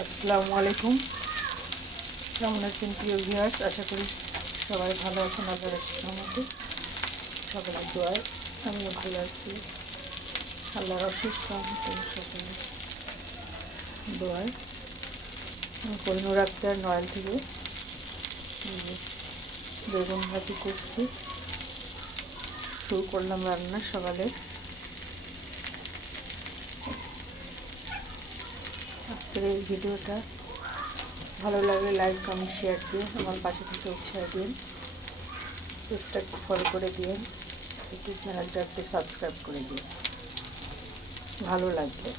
আসসালামু আলাইকুম। কেমন আছেন প্রিয় ভিউয়ার্স? আশা করি সবাই ভালো আছেন। আল্লাহর রহমতে সকলের দোয়ায় আমিও ভালো আছি। আল্লাহর অশেষ রহমতে সকলের দোয়ায় আমি কোহিনুর আক্তার নয়াল থেকে বেগুন ভাজি করছি। শুরু করলাম রান্না সকালে। আজকের এই ভিডিওটা ভালো লাগলে লাইক কমেন্ট শেয়ার দিয়ে আমার পাশে থেকে উৎসাহ দিন। পেজটা একটু ফলো করে দিন, ইউটিউব চ্যানেলটা একটু সাবস্ক্রাইব করে দিন, ভালো লাগবে।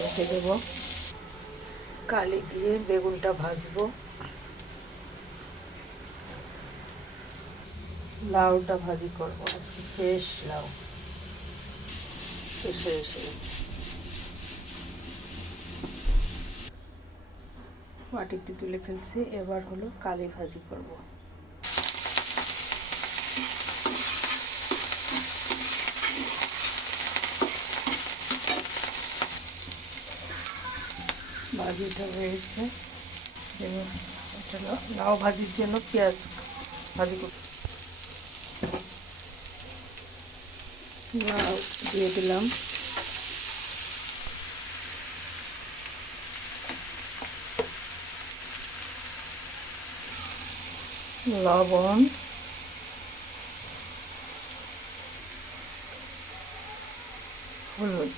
রেখে দেবো, কালি দিয়ে বেগুনটা ভাজবো। লাউটা ভাজি করবো, ফ্রেশ লাউ এসে এসে মাটিতে তুলে ফেলছি। এবার হলো কালি ভাজি করব। ভাজিটা হয়েছে, এবং এটা লাউ ভাজির জন্য পেঁয়াজ ভাজি করব। লাউ দিয়ে দিলাম, লবণ, হলুদ,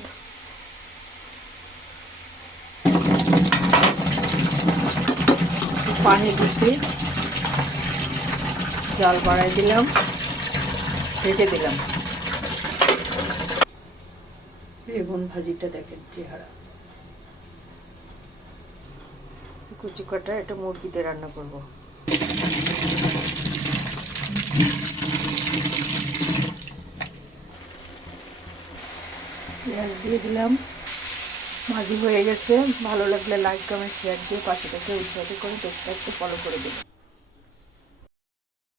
পানি দিছি, জাল বাড়াই দিলাম, ঢেকে দিলাম। বেগুন ভাজিটা দেখেন চেহারা, কুচি কাটা। এটা মুরগিতে রান্না করব। পেঁয়াজ দিয়ে দিলাম, ভাজি হয়ে গেছে। ভালো লাগলে লাইক কমেন্ট শেয়ার দিয়ে পাশে থেকে উৎসাহিত করে পেজটা একটু ফলো করে দেবেন।